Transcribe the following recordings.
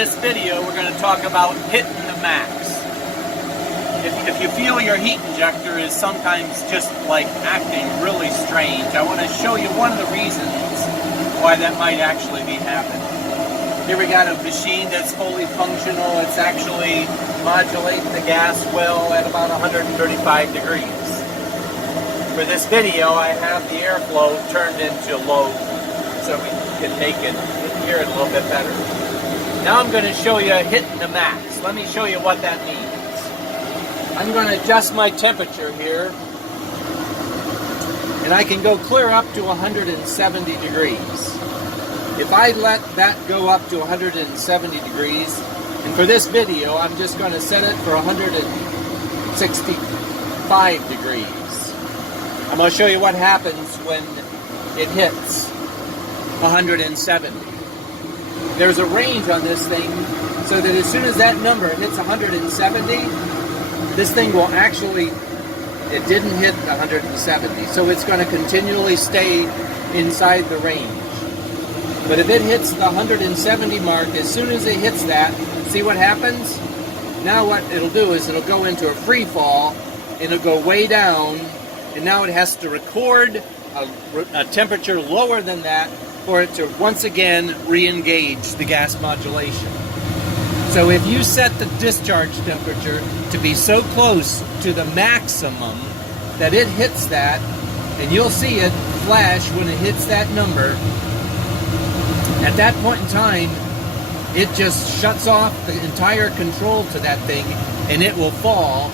this video, we're going to talk about hitting the max. If you feel your heat injector is sometimes just like acting really strange, I want to show you one of the reasons why that might actually be happening. Here we got a machine that's fully functional. It's actually modulating the gas well at about 135 degrees. For this video, I have the airflow turned into low so we can make it hear it a little bit better. Now I'm going to show you hitting the max. Let me show you what that means. I'm going to adjust my temperature here, and I can go clear up to 170 degrees. If I let that go up to 170 degrees, and for this video, I'm just going to set it for 165 degrees. I'm going to show you what happens when it hits 170. There's a range on this thing, so that as soon as that number hits 170, this thing will actually, it didn't hit 170, so it's going to continually stay inside the range. But if it hits the 170 mark, as soon as it hits that, see what happens? Now what it'll do is it'll go into a free fall, and it'll go way down, and now it has to record a temperature lower than that for it to once again re-engage the gas modulation. So if you set the discharge temperature to be so close to the maximum that it hits that, and you'll see it flash when it hits that number, at that point in time, it just shuts off the entire control to that thing, and it will fall,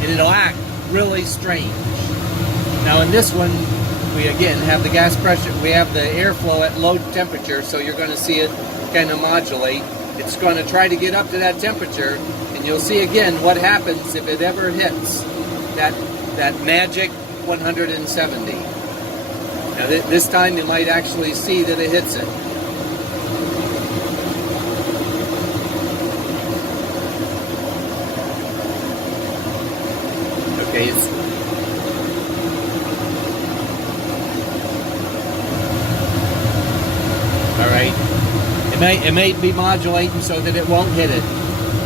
and it'll act really strange. Now in this one, we again have the gas pressure, we have the airflow at low temperature, so you're going to see it kind of modulate. It's going to try to get up to that temperature, and you'll see again what happens if it ever hits that magic 170. Now this time you might actually see that it hits it. Okay, alright, it may be modulating so that it won't hit it.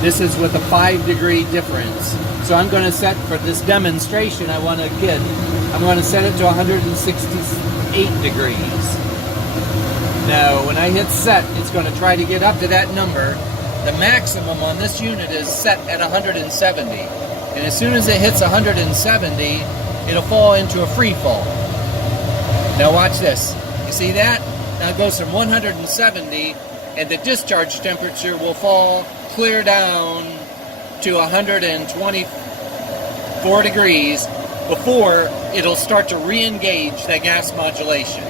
This is with a 5-degree difference. So I'm going to set, for this demonstration, I'm going to set it to 168 degrees. Now, when I hit set, it's going to try to get up to that number. The maximum on this unit is set at 170. And as soon as it hits 170, it'll fall into a free fall. Now watch this. You see that? Now it goes from 170, and the discharge temperature will fall clear down to 124 degrees before it'll start to re-engage that gas modulation.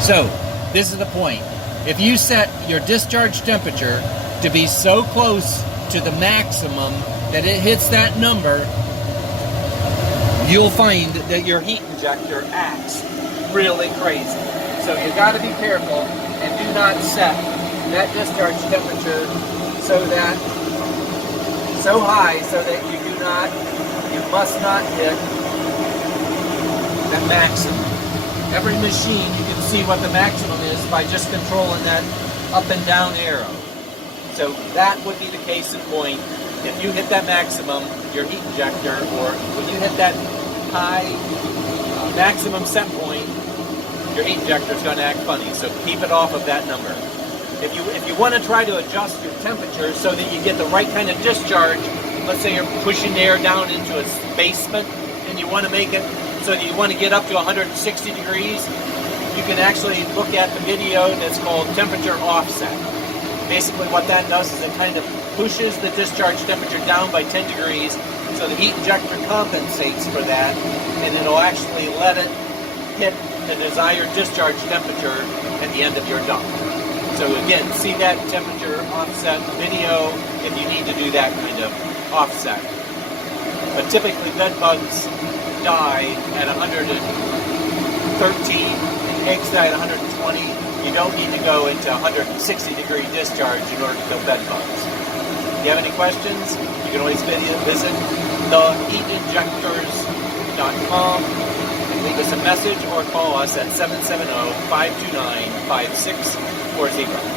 So, this is the point. If you set your discharge temperature to be so close to the maximum that it hits that number, you'll find that your heat injector acts really crazy. So you got to be careful and do not set that discharge temperature so high so that you must not hit that maximum. Every machine, you can see what the maximum is by just controlling that up and down arrow. So that would be the case in point. If you hit that maximum, your heat injector, or when you hit that high maximum set point, your heat injector is going to act funny. So keep it off of that number. If you want to try to adjust your temperature so that you get the right kind of discharge, let's say you're pushing air down into a basement and you want to make it so that you want to get up to 160 degrees, you can actually look at the video that's called temperature offset. Basically what that does is it kind of pushes the discharge temperature down by 10 degrees, so the heat injector compensates for that, and it'll actually let it hit the desired discharge temperature at the end of your dump. So again, see that temperature offset video if you need to do that kind of offset. But typically bed bugs die at 113, eggs die at 120. You don't need to go into 160 degree discharge in order to kill bed bugs. If you have any questions, you can always visit theheatinjectors.com and leave us a message or call us at 770-529-5640.